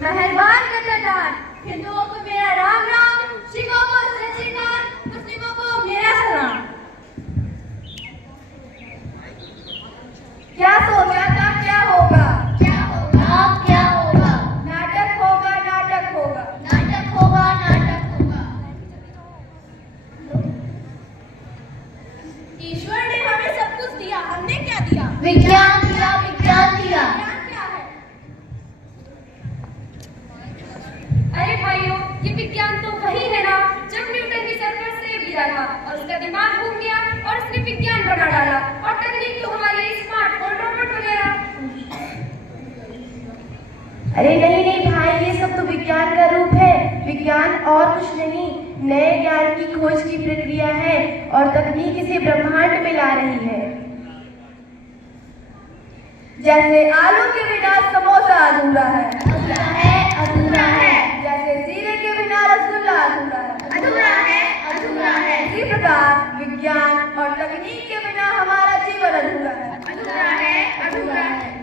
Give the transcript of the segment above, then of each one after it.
मेहरबान कन्यादान, हिंदुओं को मेरा राम राम, सिखों को सत श्री अकाल, मुस्लिमों को मेरा सलाम। क्या सोचा था क्या होगा? क्या होगा? क्या होगा? नाटक होगा, नाटक होगा, नाटक होगा, नाटक होगा। ईश्वर ने हमें सब कुछ दिया, हमने क्या दिया? विज्ञान दिया, विज्ञान दिया। विज्ञान क्या है? अरे भाइयों, ये विज्ञान तो वही है ना जब न्यूटन की सर पर सेब गिरा था और उसका दिमाग घूम गया और उसने विज्ञान बना डाला और तकनीक तो हमारे स्मार्टफोन, रोबोट वगैरह। अरे नहीं नहीं भाई, ये सब तो विज्ञान का रूप है। विज्ञान और कुछ नहीं, नए ज्ञान की खोज की प्रक्रिया है और तकनीक इसे ब्रह्मांड में ला रही है। जैसे आलू के बिना समोसा अधूरा है, अधूरा है, अधूरा है। जैसे जीरे के बिना रसगुल्ला अधूरा है, अधूरा है, अधूरा है। इसी प्रकार विज्ञान और तकनीक के बिना हमारा जीवन अधूरा है। अधूरा है, अधूरा है।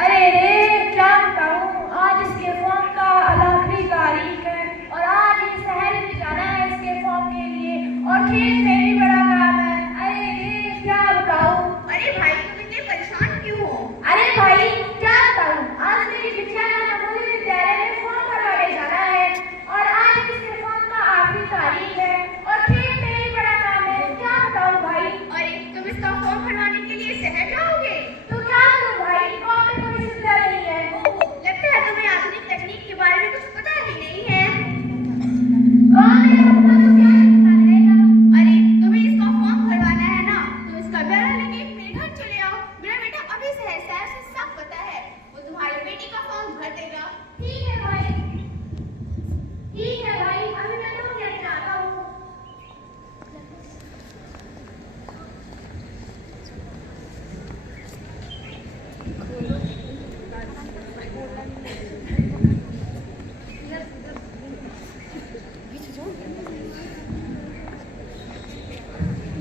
अरे रे, क्या बताऊं, आज इसके फॉर्म का आखिरी तारीख है और आज ये शहर में जाना है इसके फॉर्म के लिए और खेत में भी बड़ा काम है। अरे रे, क्या बताऊं। अरे भाई, तुम इतने परेशान क्यों हो? अरे भाई, क्या बताऊं, आज मेरी बिटिया ने नवोदय विद्यालय में फॉर्म भरवाने जाना है और आज इसके फॉर्म का आखिरी तारीख है और खेत में भी बड़ा काम है। क्या बताऊं भाई। अरे तुम इसका फॉर्म भरवाने के लिए शहर जाओगे? तो क्या करूं भाई, गाँव में कोई सुविधा नहीं है। लगता है तुम्हें आधुनिक तकनीक के बारे में कुछ पता ही नहीं है। गाँव में होगा तो क्या सुविधा रहेगा। अरे तुम्हें इसका फॉर्म भरवाना है ना, तुम इसका ब्यौरा लेके मेरे घर चले आओ। मेरा बेटा अभी शहर से सब पता है, वो तुम्हारी बेटी का फॉर्म भर देगा। ठीक है भाई, ठीक है भाई, अभी मैं तो लेने आता हूँ।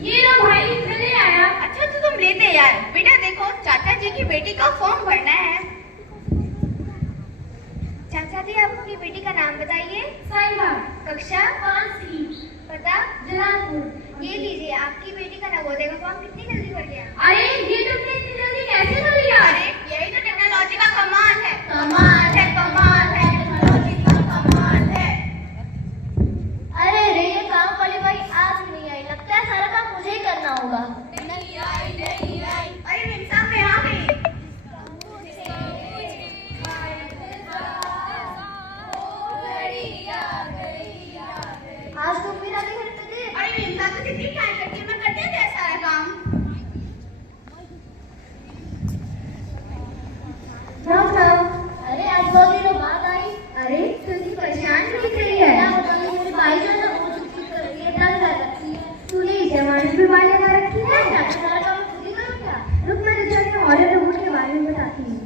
ये लो भाई, मैं ले आया। अच्छा तो तुम लेते यार। बेटा देखो, चाचा जी की बेटी का फॉर्म भरना है। चाचा जी, आप अपनी बेटी का नाम बताइए। साइमा, कक्षा 5C, पता? जलालपुर। ये लीजिए, आपकी बेटी का नवोदय का फॉर्म कितनी जल्दी भर गया। अरे ये तुमने इतनी जल्दी कैसे कर लिया? अरे यही तो टेक्नोलॉजी का कमाल है। कमाल है, कमाल है, टेक्नोलॉजी का कमाल है। अरे रे, ये काम वाली भाई आज नहीं आई, लगता है सारा काम मुझे ही करना होगा। नहीं आई, नहीं आई। अरे मिमसा में आ गई। आज तुम भी रानी घर पे थे? अरे मिमसा तो कितनी टाइम करती है, मैं करती हूँ तेरा सारा काम। राम राम। अरे आज 2 दिनों बाद आई। अरे तू इतनी परेशान क्यों दिख रही है? क्या बताऊं, मेरी भाई जो है ना वो चुप चुप करती है, डर कर रखी है। तूने इस जमाने पे वाले लगा रखी है? क्या सारा काम खुद ही करूं क्या? रुक, मैं तुझे अपने हॉरर रोबोट के बारे में बताती हूँ।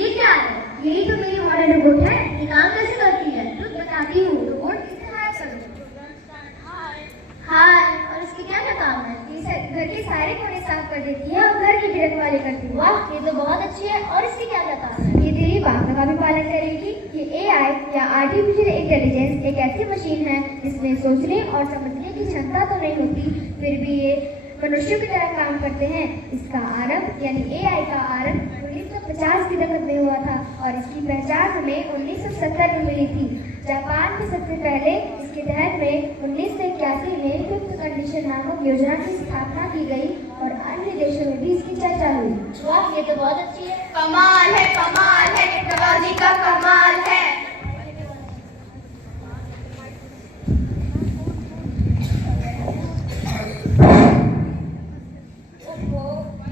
ये क्या है? यही तो मेरी हॉरर रोबोट है। ये काम कैसे करती है? रुक बताती हूँ। रोबोट इस्तेमाल करो। हाय, और इसके क्या क्या काम है? ये घर के सारे कोने साफ कर देती है और घर की भी रखवाली करती है। वाह, ये तो बहुत अच्छी है। और इसके क्या क्या काम है? ये तेरी बातों का भी पालन करेगी। ये AI या आर्टिफिशियल इंटेलिजेंस एक ऐसी मशीन है जिसमें सोचने और समझने की क्षमता तो नहीं होती, फिर भी ये मनुष्यों की तरह काम करते हैं। इसका आरंभ यानी AI का आरंभ 1950 की दशक में हुआ था और इसकी पहचान हमें 1970 में मिली थी। जापान में सबसे पहले इसके तहत में 1981 में फिफ्थ कंडीशन नामक योजना की स्थापना की गई और अन्य देशों में भी इसकी चर्चा हुई। वाह, ये तो बहुत अच्छी है। कमाल है, कमाल है, टेक्नोलॉजी का कमाल है। ओहो,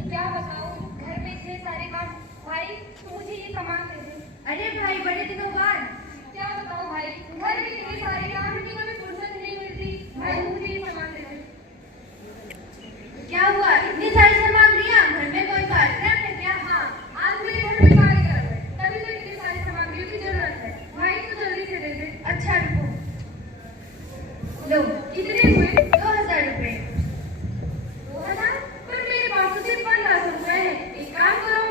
क्या बताऊं, घर में इतने सारे काम। भाई तू मुझे ये सामान दे दे। अरे भाई, बड़े दिनों बाद। क्या बताऊं भाई, घर में इतने सारे काम की कभी फुर्सत नहीं मिलती। भाई मुझे ये सामान दे दे। क्या हुआ, इतनी सारी सामग्रियां, घर में कोई कार्यक्रम है क्या? हाँ, आज मेरे घर में कार्यक्रम है, तभी तो इतनी सारी सामग्रियों की जरूरत है। भाई तू जल्दी से दे दे। अच्छा रुको, लो, कितने हुए? 2000 रुपए। 2000? पर मेरे पास तो सिर्फ 1500 रुपए है। एक काम करो,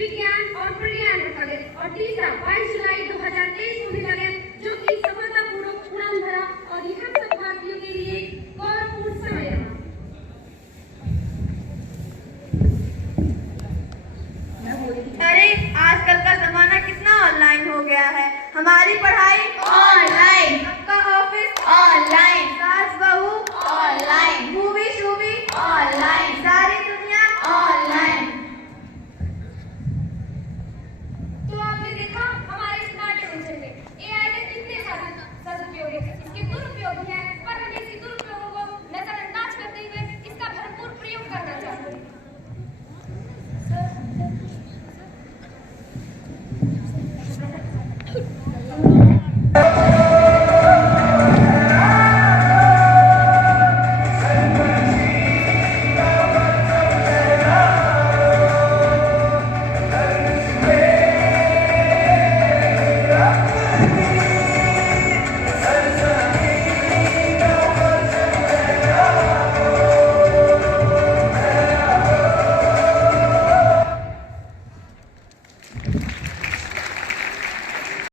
विज्ञान और प्रज्ञान रखा गया और तीसरा 22 जुलाई 2023 को भेजा गया, जो कि सफलतापूर्वक उड़ान भरा और यह सब भारतीयों के लिए गौरवपूर्ण समय रहा। अरे आजकल का जमाना कितना ऑनलाइन हो गया है। हमारी पढ़ाई ऑनलाइन, सबका ऑफिस ऑनलाइन,